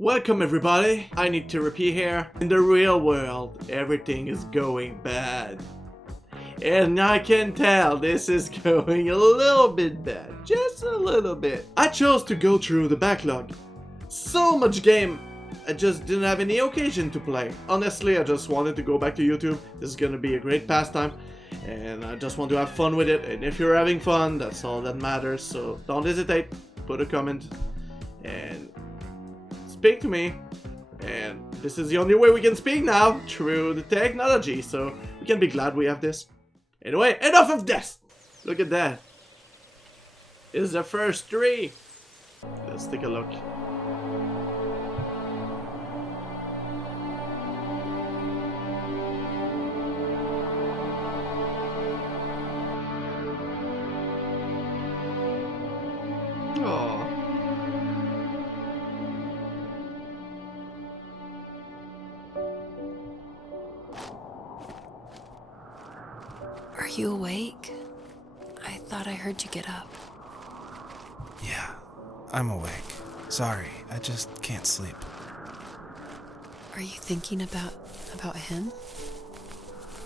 Welcome everybody, I need to repeat here. In the real world, everything is going bad. And I can tell this is going a little bit bad, just a little bit. I chose to go through the backlog. So much game, I just didn't have any occasion to play. Honestly, I just wanted to go back to YouTube. This is gonna be a great pastime. And I just want to have fun with it. And if you're having fun, that's all that matters. So don't hesitate, put a comment and speak to me. And this is the only way we can speak now, through the technology, so we can be glad we have this. Anyway, enough of this! Look at that. It's the first tree. Let's take a look. Aww. Are you awake? I thought I heard you get up. Yeah, I'm awake. Sorry, I just can't sleep. Are you thinking about him?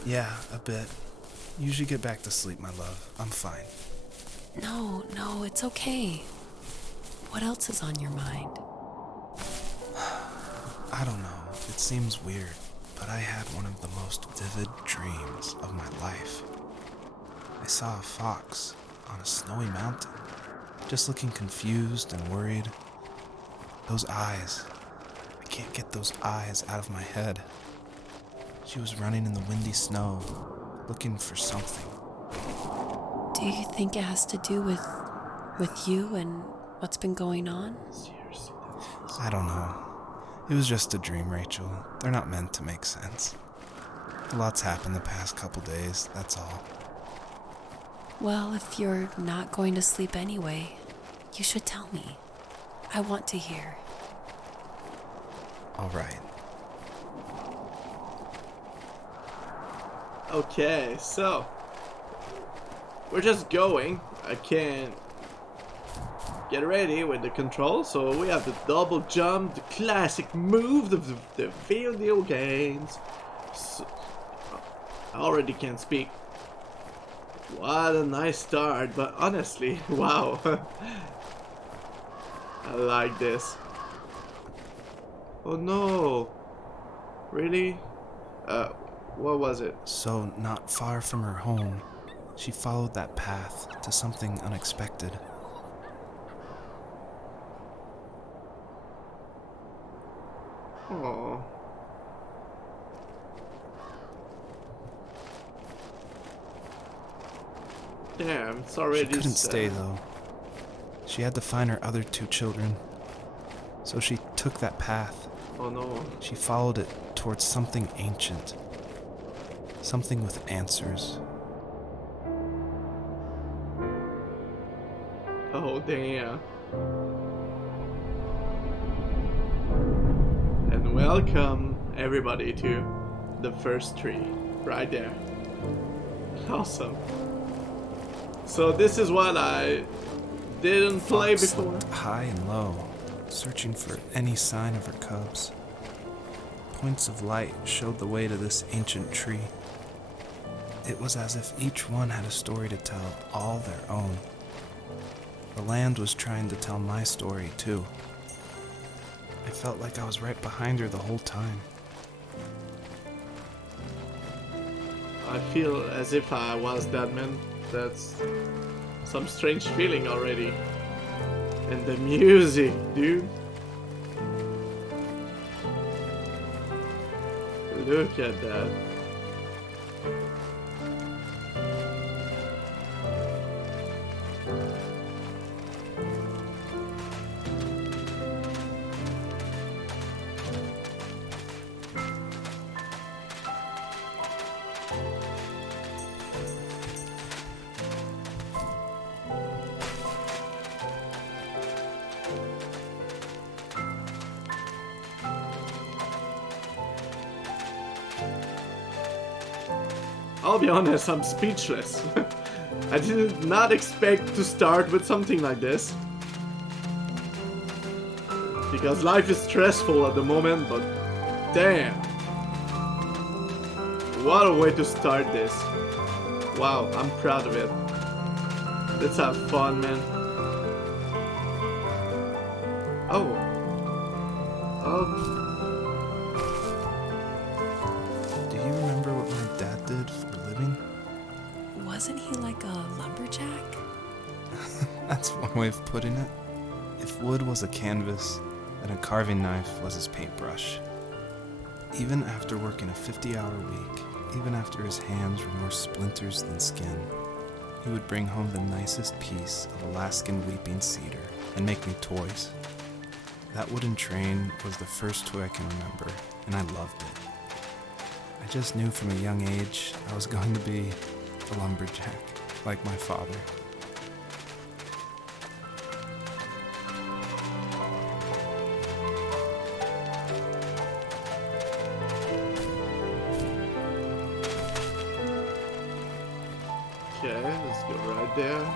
Yeah, a bit. Usually get back to sleep, my love. I'm fine. No, it's okay. What else is on your mind? I don't know. It seems weird, but I had one of the most vivid dreams of my life. I saw a fox on a snowy mountain, just looking confused and worried. Those eyes. I can't get those eyes out of my head. She was running in the windy snow, looking for something. Do you think it has to do with you and what's been going on? I don't know. It was just a dream, Rachel. They're not meant to make sense. A lot's happened the past couple days, that's all. Well, if you're not going to sleep anyway, you should tell me. I want to hear. All right. Okay, so we're just going. I can't get ready with the control, so we have the double jump, the classic move of the video games. So, I already can't speak. What a nice start, but honestly, wow. I like this. Oh no. Really? What was it? So, not far from her home, she followed that path to something unexpected. Oh. Damn, it's already She couldn't sad. stay, though. She had to find her other two children. So she took that path. Oh no. She followed it towards something ancient. Something with answers. Oh damn. And welcome everybody to the first tree. Right there. Awesome. So this is what I didn't play Fox before. looked high and low, searching for any sign of her cubs. Points of light showed the way to this ancient tree. It was as if each one had a story to tell, all their own. The land was trying to tell my story, too. I felt like I was right behind her the whole time. I feel as if I was that man. That's some strange feeling already. And the music, dude. Look at that. I'll be honest, I'm speechless. I did not expect to start with something like this. because life is stressful at the moment, but damn. What a way to start this. Wow, I'm proud of it. Let's have fun, man. Oh. Oh. Do you remember what my dad did for a living? Wasn't he like a lumberjack? That's one way of putting it. If wood was a canvas, then a carving knife was his paintbrush. Even after working a 50-hour week, even after his hands were more splinters than skin, he would bring home the nicest piece of Alaskan weeping cedar and make me toys. That wooden train was the first toy I can remember, and I loved it. I just knew from a young age I was going to be a lumberjack, like my father. Okay, let's go right there.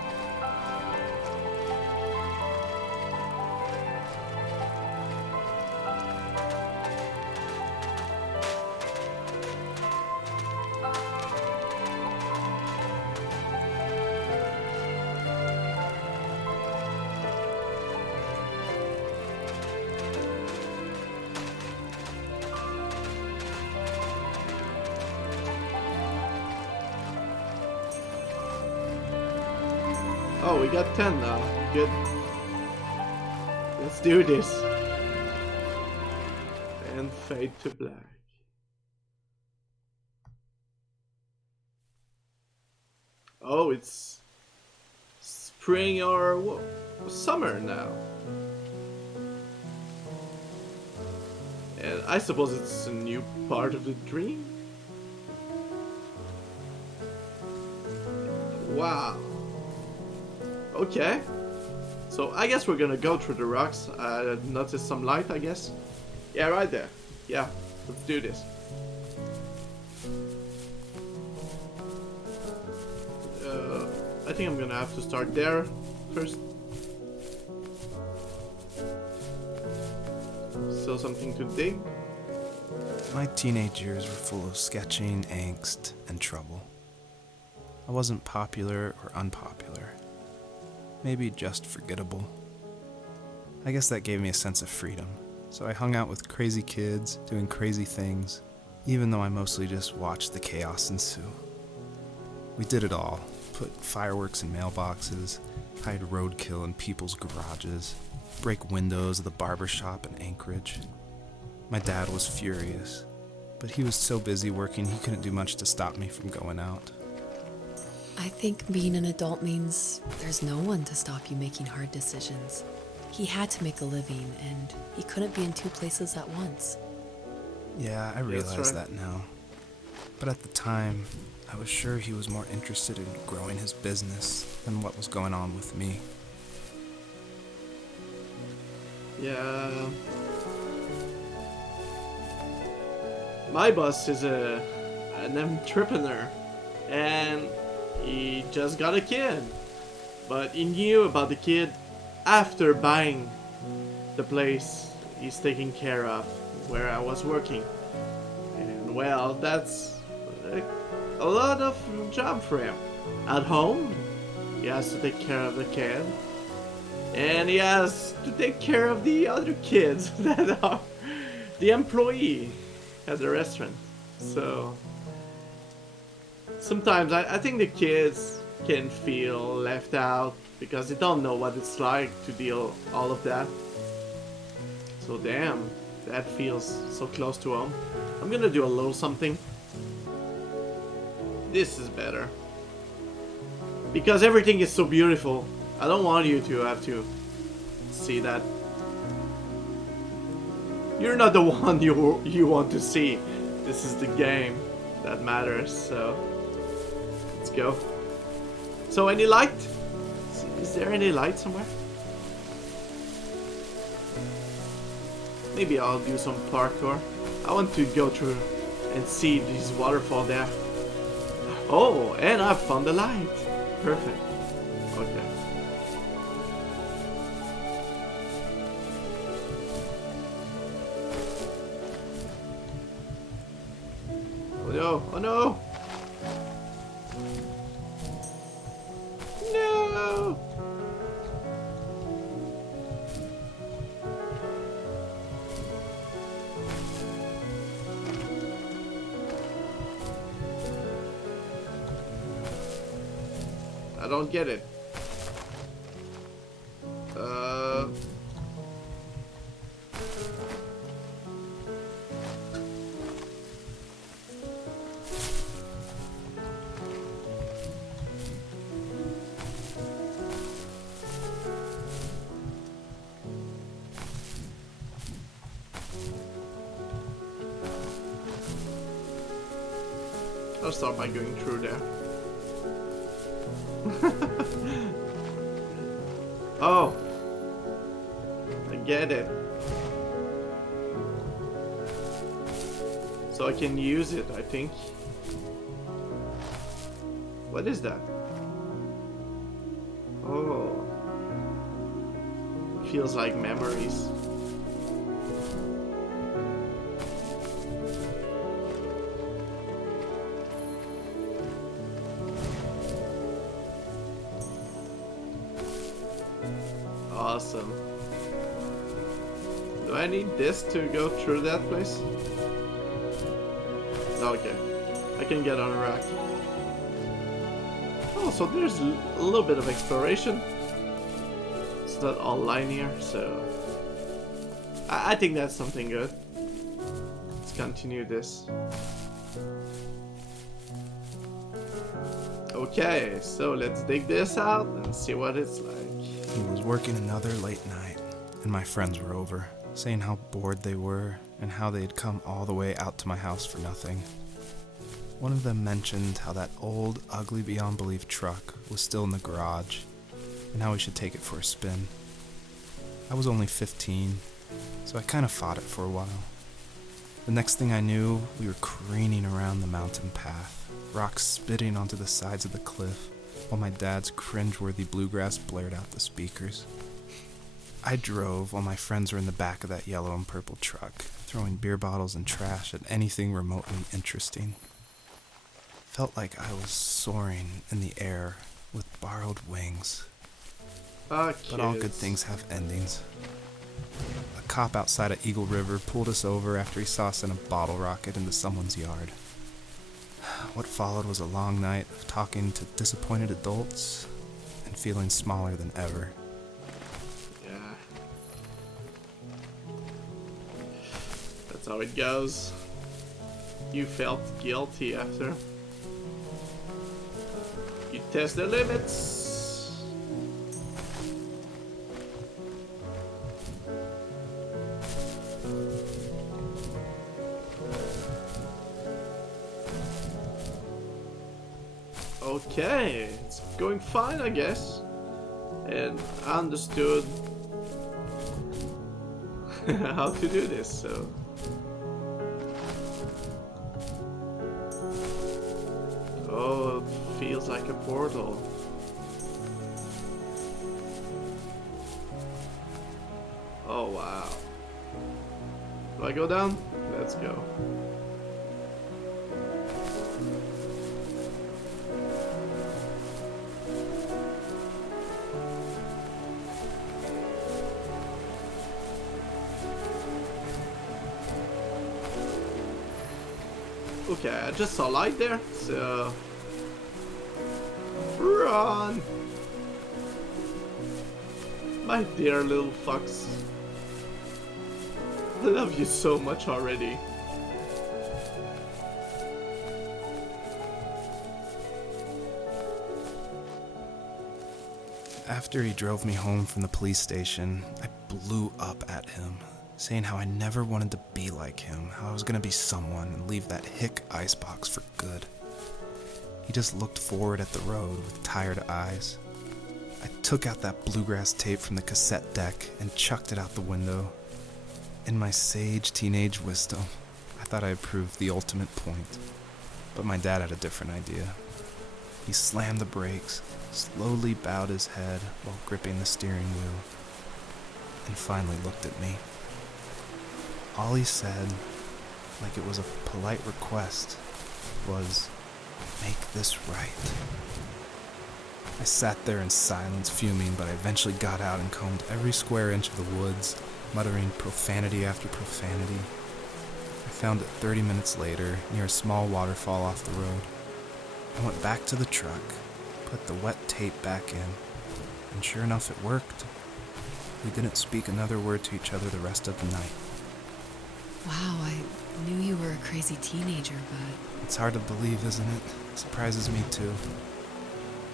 Oh, we got 10 now. Good. Let's do this. And fade to black. Oh, it's spring or summer now. And I suppose it's a new part of the dream. Wow. Okay, so I guess we're gonna go through the rocks. I noticed some light, I guess. Yeah, right there. Yeah, let's do this. I think I'm gonna have to start there first. Still something to dig. My teenage years were full of sketching, angst, and trouble. I wasn't popular or unpopular. Maybe just forgettable. I guess that gave me a sense of freedom, so I hung out with crazy kids, doing crazy things, even though I mostly just watched the chaos ensue. We did it all, put fireworks in mailboxes, hide roadkill in people's garages, break windows of the barber shop in Anchorage. My dad was furious, but he was so busy working he couldn't do much to stop me from going out. I think being an adult means there's no one to stop you making hard decisions. He had to make a living, and he couldn't be in two places at once. Yeah, I realize that now. But at the time, I was sure he was more interested in growing his business than what was going on with me. Yeah. My boss is an entrepreneur, and he just got a kid, but he knew about the kid after buying the place he's taking care of where I was working. And well, that's a lot of job for him. At home, he has to take care of the kid, and he has to take care of the other kids that are the employee at the restaurant. So sometimes I think the kids can feel left out because they don't know what it's like to deal all of that. So damn, that feels so close to home. I'm gonna do a little something. This is better. Because everything is so beautiful. I don't want you to have to see that. You're not the one you want to see. This is the game that matters, so let's go. So any light? Is there any light somewhere? Maybe I'll do some parkour. I want to go through and see this waterfall there. Oh, and I found the light. Perfect. Okay. no, oh no! No! I don't get it. I'll start by going through there. Oh, I get it. So I can use it, I think. What is that? Oh, feels like memories. Awesome. Do I need this to go through that place? Okay. I can get on a rock. Oh, so there's a little bit of exploration. It's not all linear, so... I think that's something good. Let's continue this. Okay, so let's dig this out and see what it's like. It was working another late night, and my friends were over, saying how bored they were and how they had come all the way out to my house for nothing. One of them mentioned how that old, ugly beyond belief truck was still in the garage, and how we should take it for a spin. I was only 15, so I kind of fought it for a while. The next thing I knew, we were careening around the mountain path, rocks spitting onto the sides of the cliff, while my dad's cringeworthy bluegrass blared out the speakers. I drove while my friends were in the back of that yellow and purple truck, throwing beer bottles and trash at anything remotely interesting. Felt like I was soaring in the air with borrowed wings. But all good things have endings. A cop outside of Eagle River pulled us over after he saw us in a bottle rocket into someone's yard. What followed was a long night of talking to disappointed adults and feeling smaller than ever. Yeah. That's how it goes. You felt guilty after. You test the limits. Okay, it's going fine, I guess. And I understood how to do this, so... Oh, it feels like a portal. Oh, wow. Do I go down? Let's go. Okay, I just saw light there, so... Run! My dear little fox. I love you so much already. After he drove me home from the police station, I blew up at him, saying how I never wanted to be like him, how I was going to be someone and leave that hick icebox for good. He just looked forward at the road with tired eyes. I took out that bluegrass tape from the cassette deck and chucked it out the window. In my sage teenage wisdom, I thought I had proved the ultimate point, but my dad had a different idea. He slammed the brakes, slowly bowed his head while gripping the steering wheel, and finally looked at me. All he said, like it was a polite request, was, "Make this right." I sat there in silence, fuming, but I eventually got out and combed every square inch of the woods, muttering profanity after profanity. I found it 30 minutes later, near a small waterfall off the road. I went back to the truck, put the wet tape back in, and sure enough, it worked. We didn't speak another word to each other the rest of the night. Wow, I knew you were a crazy teenager, but... It's hard to believe, isn't it? It surprises me too.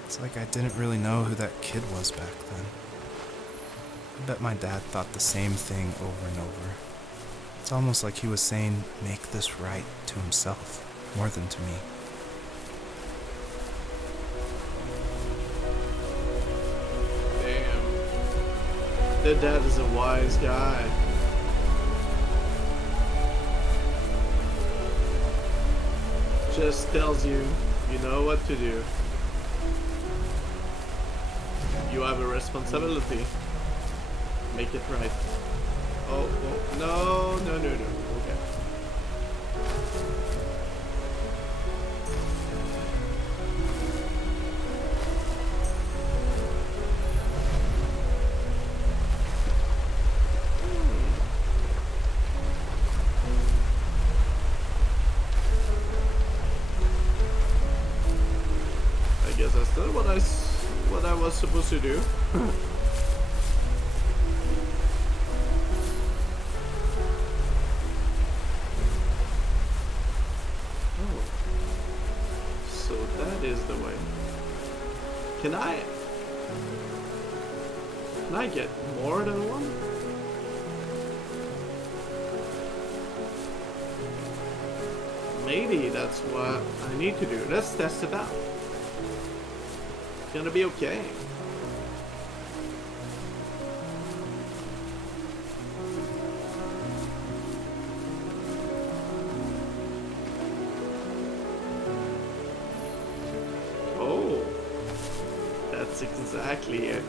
It's like I didn't really know who that kid was back then. I bet my dad thought the same thing over and over. It's almost like he was saying, "Make this right," to himself, more than to me. Damn. The dad is a wise guy. Just tells you, you know what to do. You have a responsibility. Make it right. Oh, no. Okay. I guess that's not what I was supposed to do. So that is the way. Can I get more than one? Maybe that's what I need to do. Let's test it out. It's gonna be okay. Oh, that's exactly it.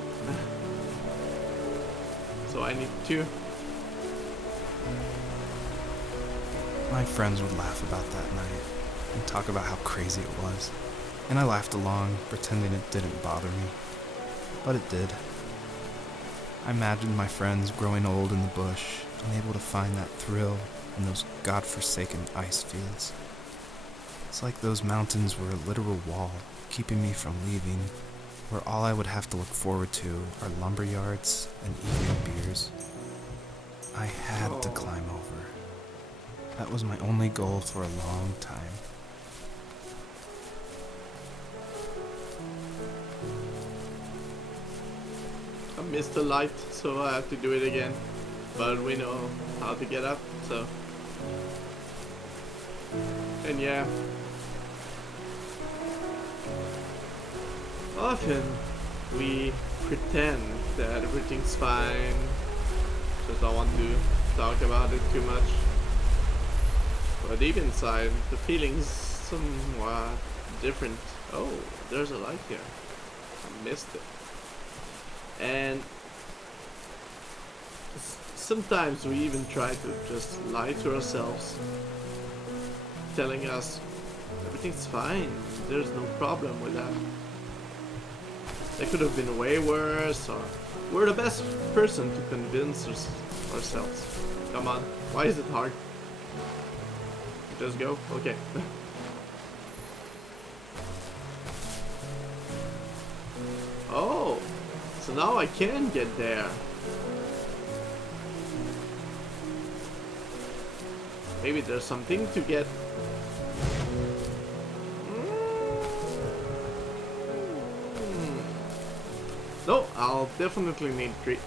So I need to. My friends would laugh about that night and talk about how crazy it was. And I laughed along, pretending it didn't bother me. But it did. I imagined my friends growing old in the bush, unable to find that thrill in those godforsaken ice fields. It's like those mountains were a literal wall, keeping me from leaving, where all I would have to look forward to are lumber yards and evening beers. I had to climb over. That was my only goal for a long time. I missed the light, so I have to do it again. But we know how to get up, so. And yeah. Often we pretend that everything's fine. Just don't want to talk about it too much. But deep inside, the feeling's somewhat different. Oh, there's a light here. I missed it. And sometimes we even try to just lie to ourselves, telling us everything's fine, there's no problem with that. That could have been way worse, or we're the best person to convince ourselves. Come on, why is it hard? Just go? Okay. Oh, so now I can get there. Maybe there's something to get. No, I'll definitely need 3.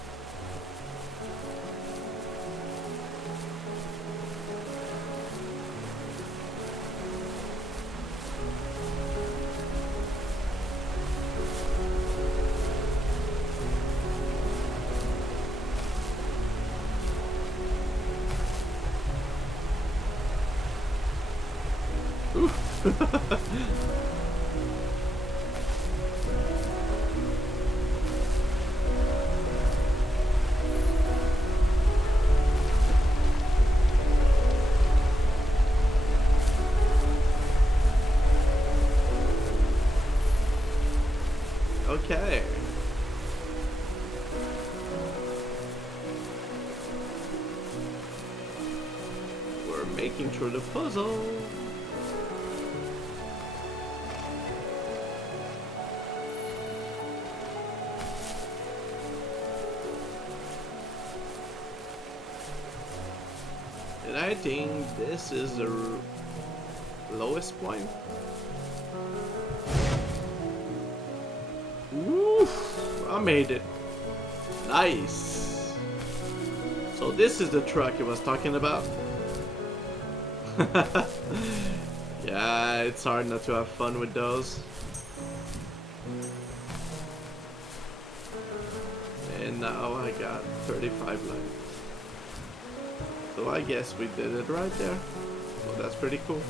Okay. We're making through the puzzle. And I think this is the lowest point. Oof, I made it. Nice. So this is the truck I was talking about. Yeah, it's hard not to have fun with those. And now I got 35 lives. So I guess we did it right there. Well, that's pretty cool.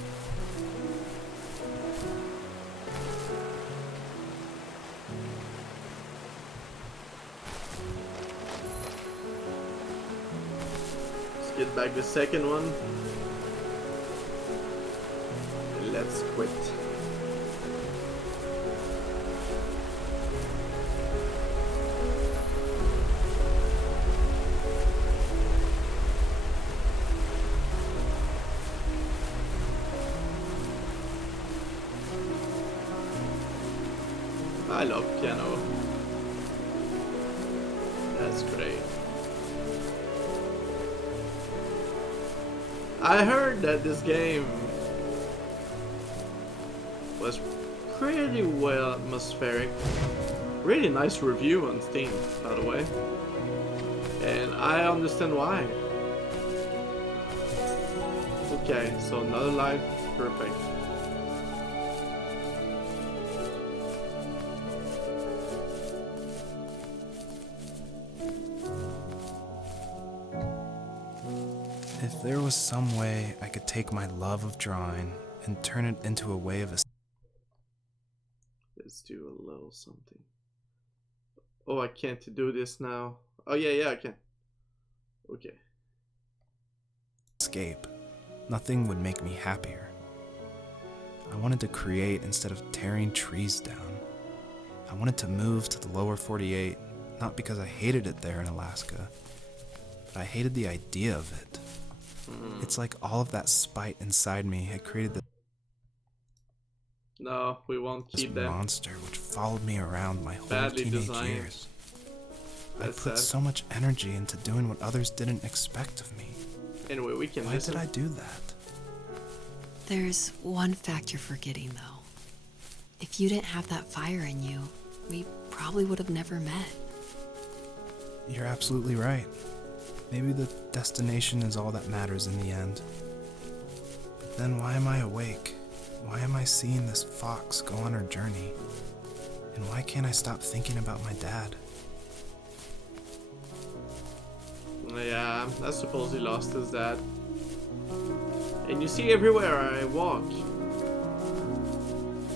Let's get back the second one. Let's quit. I love piano. That's great. I heard that this game was pretty well atmospheric. Really nice review on Steam, by the way. And I understand why. Okay, so another life. Perfect. If there was some way I could take my love of drawing and turn it into a way of Let's do a little something. Oh, I can't do this now. Oh, yeah, I can. Okay. escape, nothing would make me happier. I wanted to create instead of tearing trees down. I wanted to move to the lower 48, not because I hated it there in Alaska, but I hated the idea of it. It's like all of that spite inside me had created this No, we won't keep that. monster which followed me around my whole Badly teenage designed. years. I That's put sad. so much energy into doing what others didn't expect of me. Anyway, we can Why listen. did I do that? There's one fact you're forgetting, though. If you didn't have that fire in you, we probably would have never met. You're absolutely right. Maybe the destination is all that matters in the end. But then why am I awake? Why am I seeing this fox go on her journey? And why can't I stop thinking about my dad? Yeah, I suppose he lost his dad. And you see, everywhere I walk,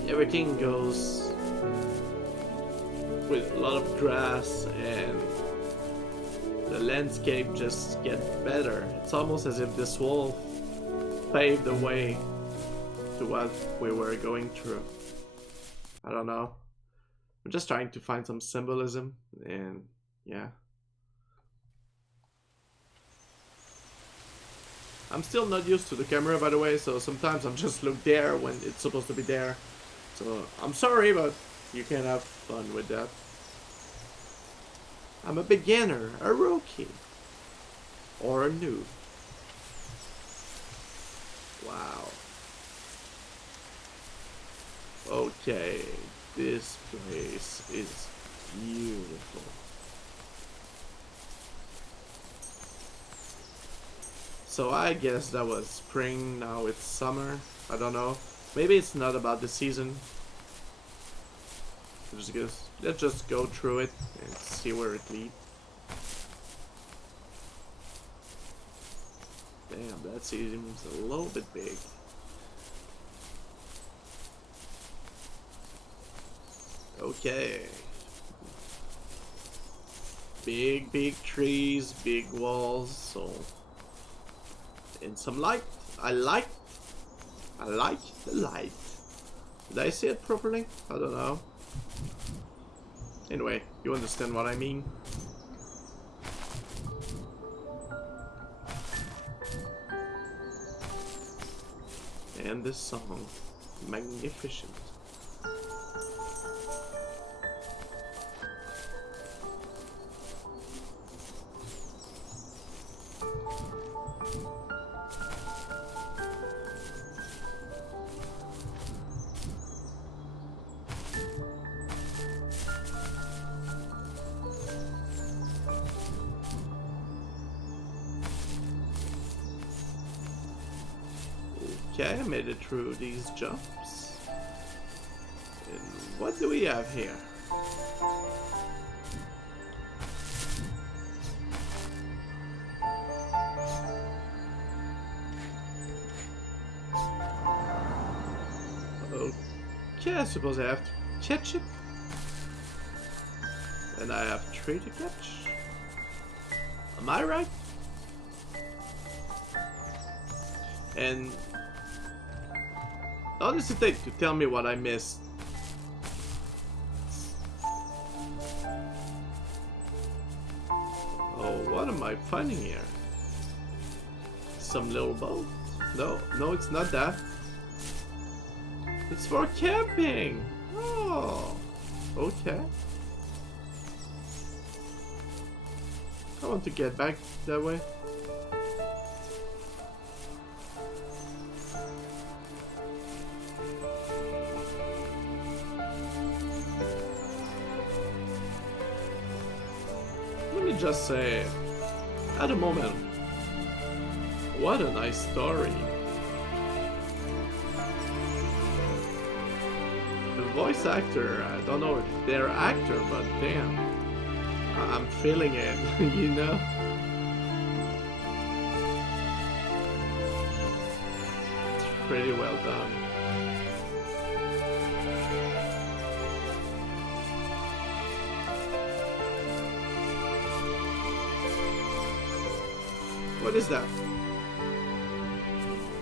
everything goes with a lot of grass, and the landscape just gets better. It's almost as if this wolf paved the way to what we were going through. I don't know. I'm just trying to find some symbolism, and yeah. I'm still not used to the camera, by the way, so sometimes I'm just look there when it's supposed to be there. So I'm sorry, but you can have fun with that. I'm a beginner, a rookie, or a noob. Wow. Okay, this place is beautiful. So I guess that was spring, now it's summer. I don't know. Maybe it's not about the season. Let's just go through it and see where it leads. Damn, that seems a little bit big. Okay. Big trees, big walls, so... And some light. I like the light. Did I see it properly? I don't know. Anyway, you understand what I mean. And this song, magnificent. Okay, I made it through these jumps. And what do we have here? Okay, I suppose I have to catch it. And I have 3 to catch. Am I right? And how does it take to tell me what I missed? Oh, what am I finding here? Some little boat? No, no, it's not that. It's for camping! Oh, okay. I want to get back that way. Let me just say, at the moment, what a nice story. The voice actor, I don't know if they're actor, but damn, I'm feeling it, you know? It's pretty well done. What is that?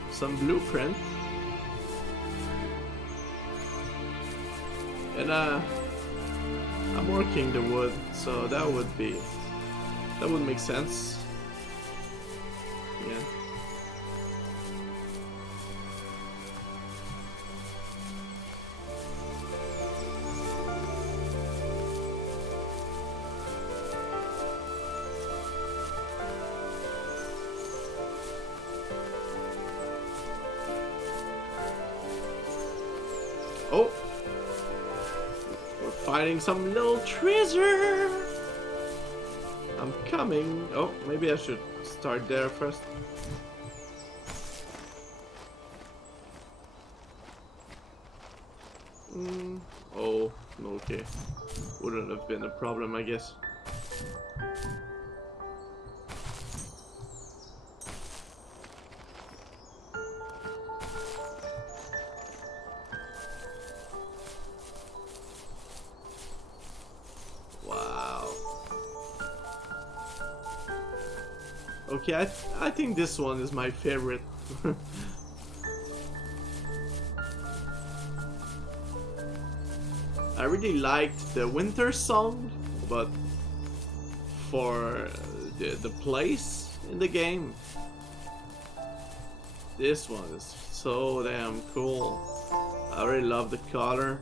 Some blueprint. And I'm working the wood, so that would make sense. Yeah. Oh, we're finding some little treasure. I'm coming. Oh, maybe I should start there first. Oh, okay. Wouldn't have been a problem, I guess. Okay, I think this one is my favorite. I really liked the winter song, but for the place in the game, this one is so damn cool. I really love the color.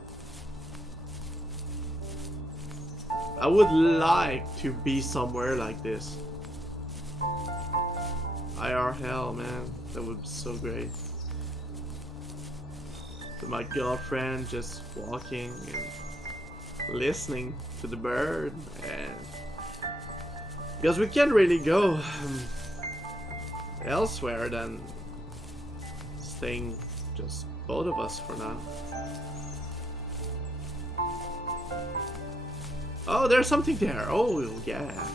I would like to be somewhere like this. IRL, man, that would be so great. With my girlfriend just walking and listening to the bird, and because we can't really go elsewhere than staying just both of us for now. Oh, there's something there. Oh yeah,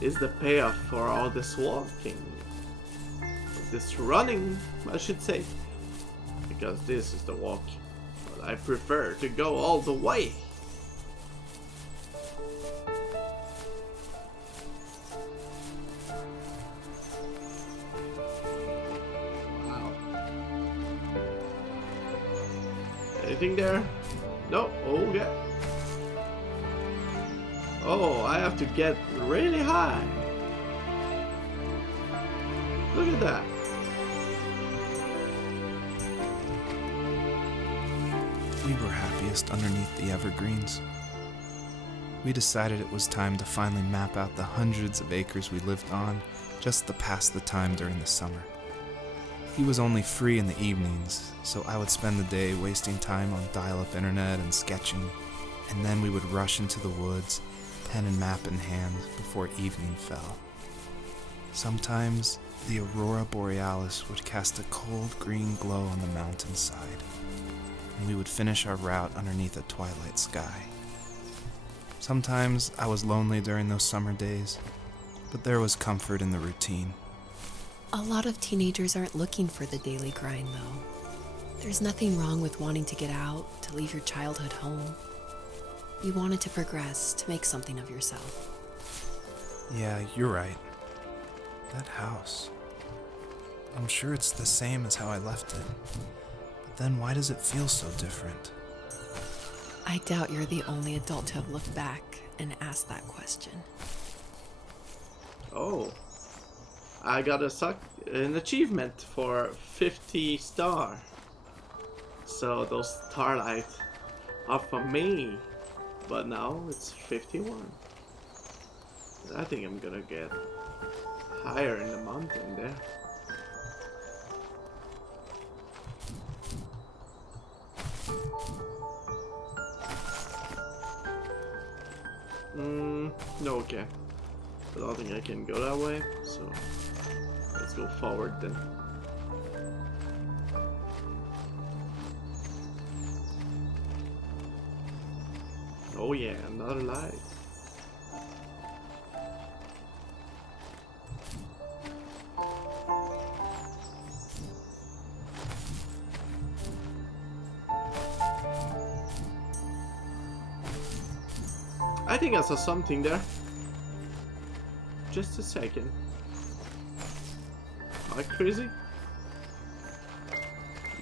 is the payoff for all this walking. This running, I should say, because this is the walk, but I prefer to go all the way. Wow. Anything there? No. Oh yeah. Oh, I have to get really high. Look at that. We were happiest underneath the evergreens. We decided it was time to finally map out the hundreds of acres we lived on just to pass the time during the summer. He was only free in the evenings, so I would spend the day wasting time on dial-up internet and sketching, and then we would rush into the woods, pen and map in hand, before evening fell. Sometimes, the aurora borealis would cast a cold green glow on the mountainside, and we would finish our route underneath a twilight sky. Sometimes I was lonely during those summer days, but there was comfort in the routine. A lot of teenagers aren't looking for the daily grind, though. There's nothing wrong with wanting to get out, to leave your childhood home. You wanted to progress, to make something of yourself. Yeah, you're right. That house. I'm sure it's the same as how I left it. But then why does it feel so different? I doubt you're the only adult to have looked back and asked that question. Oh. I got an achievement for 50 star. So those starlight are for me. But now it's 51. I think I'm gonna get higher in the mountain there. No, okay. I don't think I can go that way, so let's go forward then. Oh yeah, another light. I think I saw something there. Just a second. Am I crazy?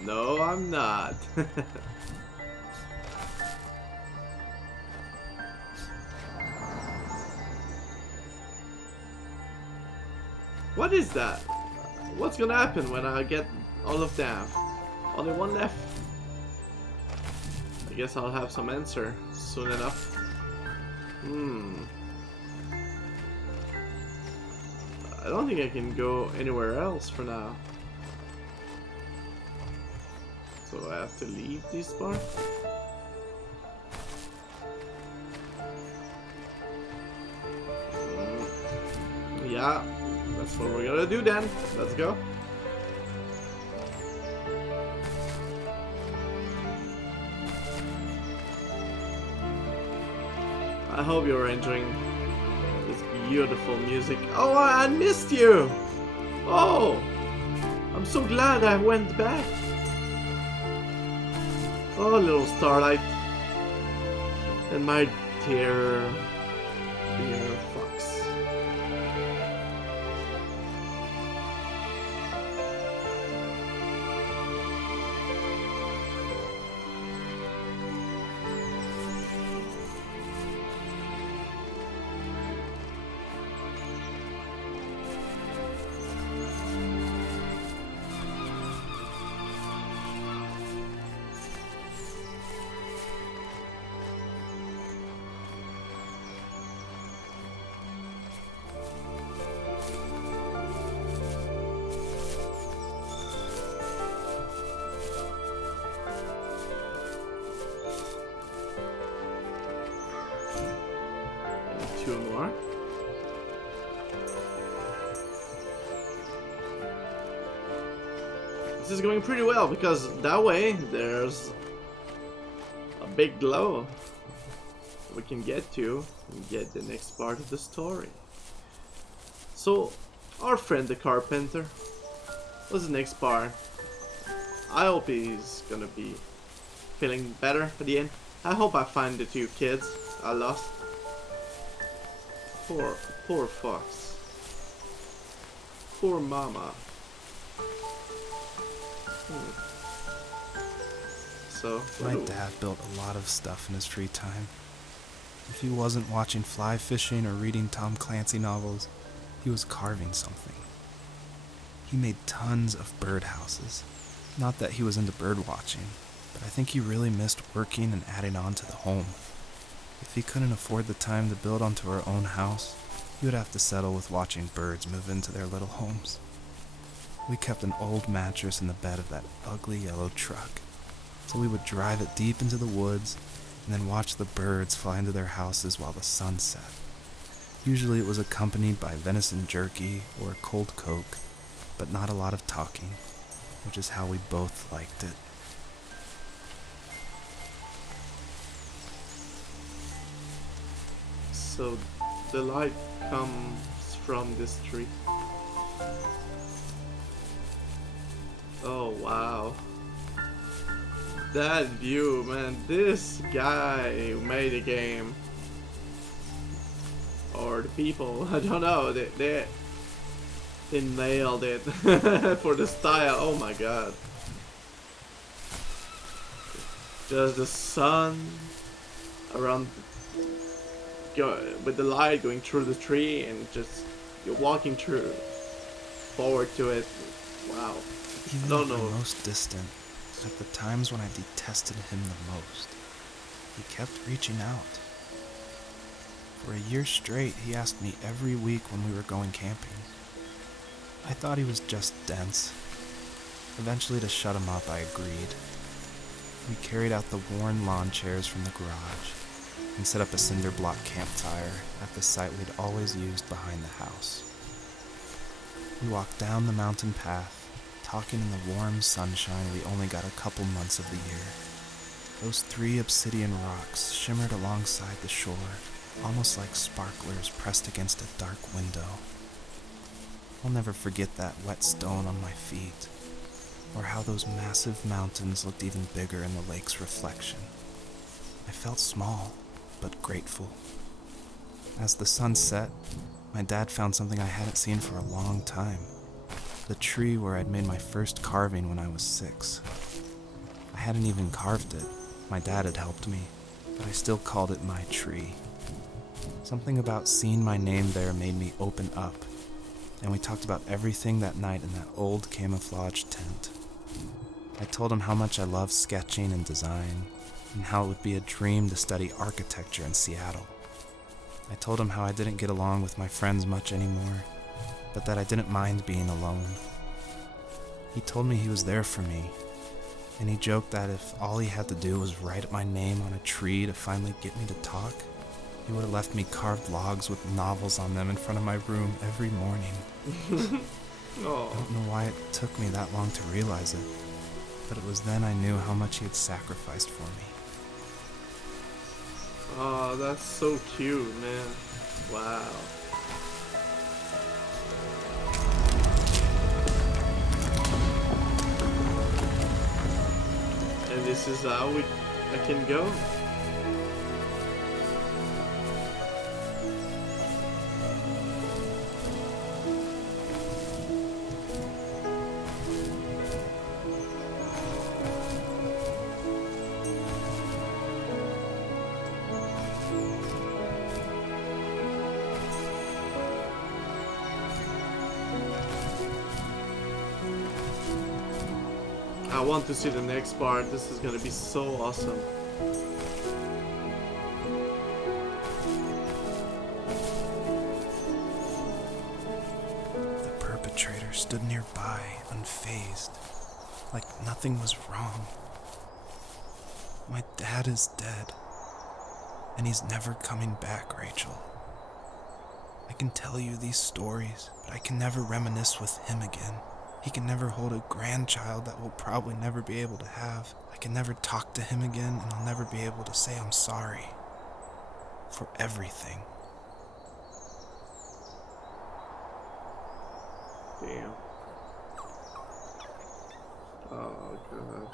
No, I'm not. What is that? What's gonna happen when I get all of them? Only one left? I guess I'll have some answer soon enough. I don't think I can go anywhere else for now. So I have to leave this part. Yeah, that's what we're gonna do then. Let's go. I hope you're enjoying this beautiful music. Oh, I missed you! Oh! I'm so glad I went back. Oh, little starlight. And my dear fox. Two more. This is going pretty well because that way there's a big glow we can get to and get the next part of the story. So, our friend the carpenter, what's the next part? I hope he's gonna be feeling better at the end. I hope I find the two kids I lost. Poor fox. Poor mama. So My dad built a lot of stuff in his free time. If he wasn't watching fly fishing or reading Tom Clancy novels, he was carving something. He made tons of birdhouses. Not that he was into bird watching, but I think he really missed working and adding on to the home. If he couldn't afford the time to build onto our own house, he would have to settle with watching birds move into their little homes. We kept an old mattress in the bed of that ugly yellow truck, so we would drive it deep into the woods and then watch the birds fly into their houses while the sun set. Usually it was accompanied by venison jerky or a cold Coke, but not a lot of talking, which is how we both liked it. So the light comes from this tree. Oh wow. That view, man. This guy who made the game, or the people, I don't know, they nailed it for the style. Oh my god. Just the sun around, with the light going through the tree, and just you're walking through forward to it. Wow. Even I don't at the know. most distant, at the times when I detested him the most, he kept reaching out. For a year straight, he asked me every week when we were going camping. I thought he was just dense. Eventually, to shut him up, I agreed. We carried out the worn lawn chairs from the garage and set up a cinder block campfire at the site we'd always used behind the house. We walked down the mountain path, talking in the warm sunshine we only got a couple months of the year. Those 3 obsidian rocks shimmered alongside the shore, almost like sparklers pressed against a dark window. I'll never forget that wet stone on my feet, or how those massive mountains looked even bigger in the lake's reflection. I felt small, but grateful. As the sun set, my dad found something I hadn't seen for a long time. The tree where I'd made my first carving when I was 6. I hadn't even carved it. My dad had helped me, but I still called it my tree. Something about seeing my name there made me open up, and we talked about everything that night in that old camouflage tent. I told him how much I loved sketching and design, and how it would be a dream to study architecture in Seattle. I told him how I didn't get along with my friends much anymore, but that I didn't mind being alone. He told me he was there for me, and he joked that if all he had to do was write my name on a tree to finally get me to talk, he would have left me carved logs with novels on them in front of my room every morning. Oh. I don't know why it took me that long to realize it, but it was then I knew how much he had sacrificed for me. Oh, that's so cute, man. Wow. And this is how I can go. I want to see the next part. This is gonna be so awesome. The perpetrator stood nearby, unfazed, like nothing was wrong. My dad is dead, and he's never coming back, Rachel. I can tell you these stories, but I can never reminisce with him again. He can never hold a grandchild that we'll probably never be able to have. I can never talk to him again, and I'll never be able to say I'm sorry for everything. Damn. Oh god.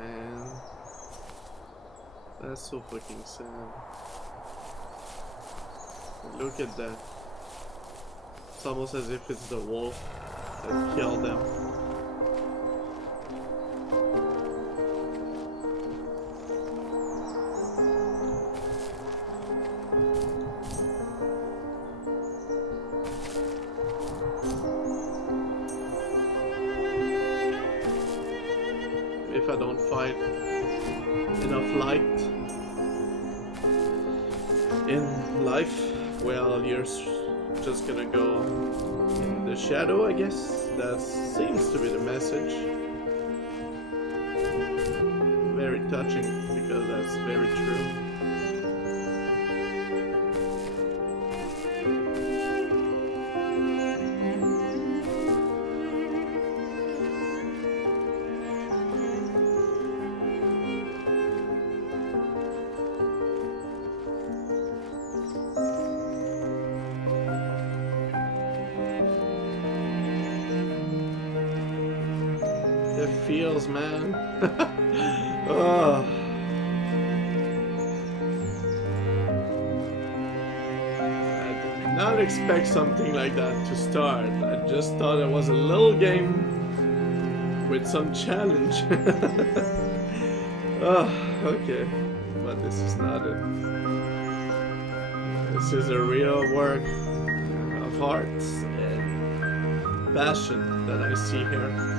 Man. That's so fucking sad. Look at that. It's almost as if it's the wolf that killed them. If I don't find enough light in life, well, you're just gonna go in the shadow, I guess. That seems to be the message. Very touching, because that's very true. It feels, man. Oh. I did not expect something like that to start. I just thought it was a little game with some challenge. Oh, okay. But this is not it. This is a real work of art and passion that I see here.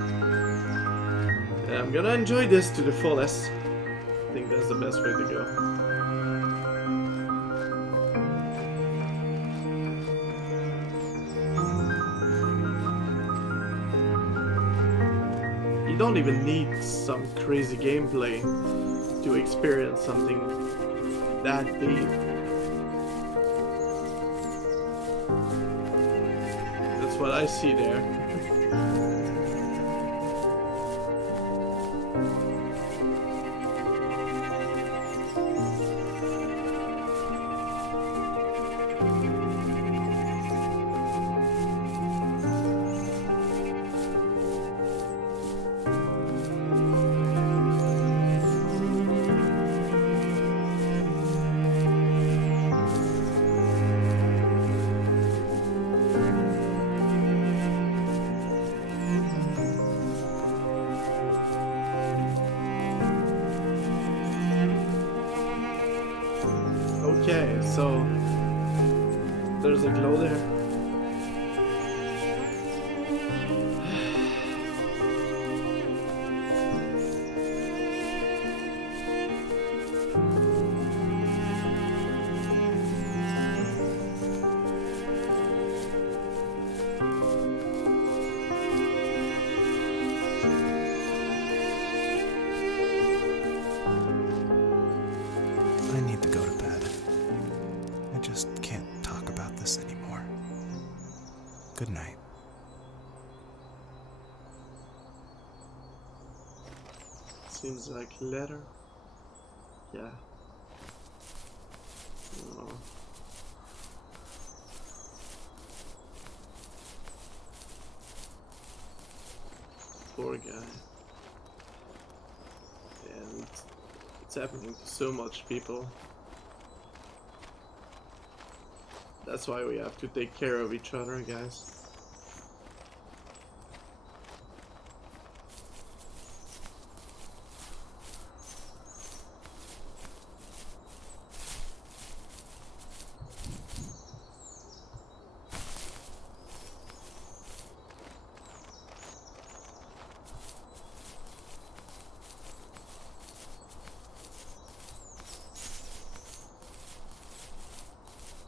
And I'm gonna enjoy this to the fullest. I think that's the best way to go. You don't even need some crazy gameplay to experience something that deep. That's what I see there. Okay, so there's a glow there. I need to go to bed. I just can't talk about this anymore. Good night. Seems like letter. Yeah. Oh. Poor guy. And it's happening to so much people. That's why we have to take care of each other, guys.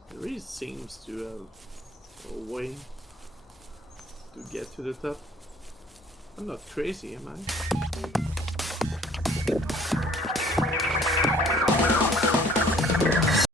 It really seems to have a way to get to the top. I'm not crazy, am I?